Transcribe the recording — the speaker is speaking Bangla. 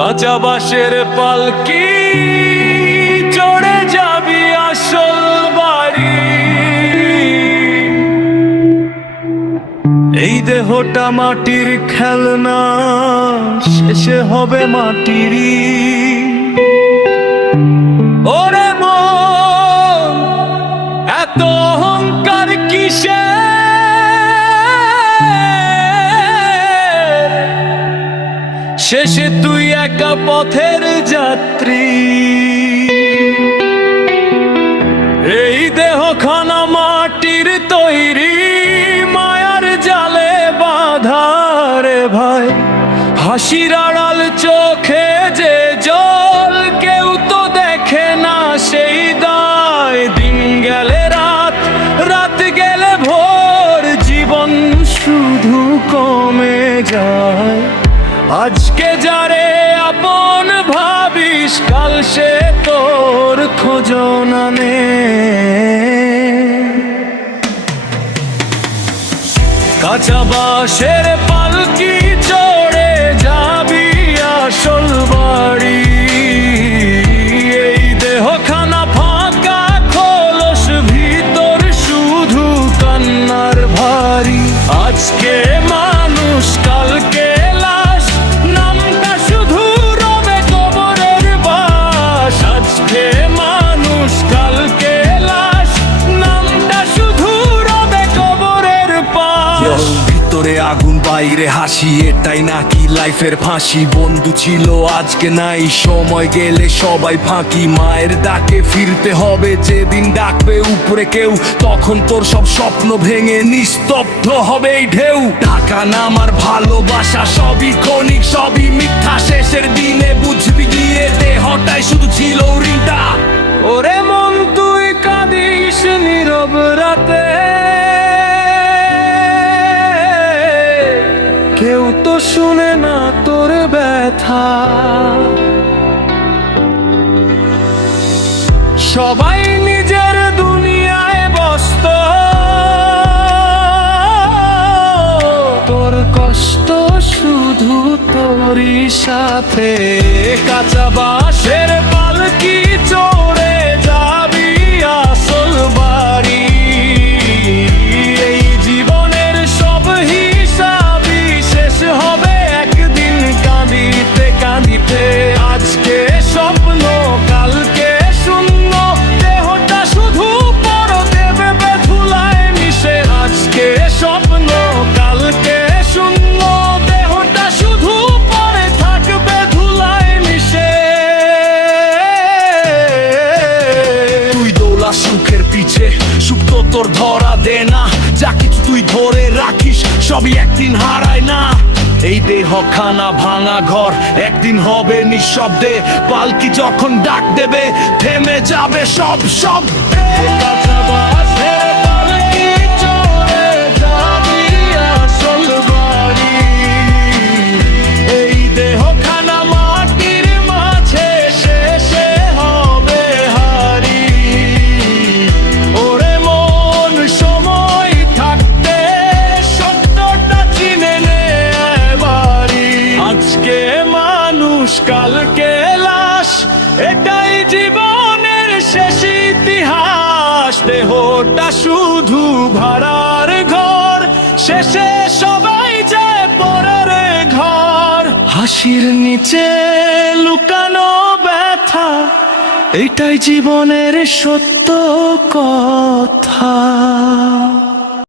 কাঁচা বাঁশের পালকি চড়ে যাবি আসল বাড়ি। এই দেহটা মাটির খেলনা, শেষে হবে মাটিরই। ওরে মন, এত অহংকার কিসে? শেষে তুই একা পথের যাত্রী। এই দেহখানা মাটির তৈরি, মায়ার জালে বাঁধা রে ভাই। হাসির আড়াল চোখে যে জল, কেউ তো দেখে না সেই দায়। দিন গেলে রাত, রাত গেলে ভোর, জীবন শুধু কমে যায়। আজকে যারে আপন ভাবিস, কাল সে তোর খোঁজও না নে। কাঁচা বাঁশের পালকি চড়ে যাবি আসল বাড়ি। এই দেহখানা ফাঁকা খোলস, ভিতর শুধু কান্নার ভারী। আজকে মানুষ, কালকে লাশ, নামটা শুধু রবে কবরের বাস। আজকে মানুষ, কালকে লাশ, নামটা শুধু রবে কবরের পাশ। ভিতরে আগুন, বাইরে হাসি, এটাই নাকি লাইফের ফাঁসি। বন্ধু ছিল আজকে নাই, সময় গেলে সবাই ফাঁকি। মায়ের ডাকে ফিরতে হবে যেদিন ডাকবে উপরে কেউ, তখন তোর সব স্বপ্ন ভেঙে নিস্তব্ধ হবে এই ঢেউ। টাকা নামার ভালোবাসা সবই ক্ষণিক, সবই মিথ্যা। শেষের দিনে বুঝবি গিয়ে দেহটাই শুধু ছিল ঋণটা। ওরে মন, তুই কাঁদিস নীরব রাতে, কেউ তো শুনে না তোর ব্যথা। সবাই নিজের দুনিয়ায় ব্যস্ত, তোর কষ্ট শুধু তোরই সাথে। কাঁচা বাঁশের পালকি চড়ে যাবি আসল বাড়ি। এই জীবনের সব হিসাবই শেষ হবে একদিন কাঁদিতে কাঁদিতে। আজকে স্বপ্ন, কালকে শূন্য, দেহটা শুধু পর দেবে বেধুলায় মিশে। আজকে স্বপ্ন, কালকে শূন্য, দেহটা শুধু পরে থাকবে ধুলায় মিশে। তুই দৌলা সুখের পিছে, সুখ তো তোর ধরা দে না। যা কিছু তুই ধরে রাখিস সবই একদিন হারায় না। এই দেহখানা ভাঙা ঘর একদিন হবে নিঃশব্দে। পালকি যখন ডাক দেবে, থেমে যাবে সব সব। কাঁচা বাঁশের পালকি চড়ে যাবি আসল বাড়ি। এই দেহখানা মাটির মাঝে, শেষে হবে হারি। ওরে মন, সময় থাকতে সত্যটা চিনে নে এবারই। আজকে মানুষ, কালকে লাশ, এটাই জীবনের শেষ ইতিহাস। দেহটা শুধু ভাড়ার ঘর, শেষে সবাই যায় পরের ঘর। হাসির নিচে লুকানো ব্যথা, এটাই জীবনের সত্য কথা।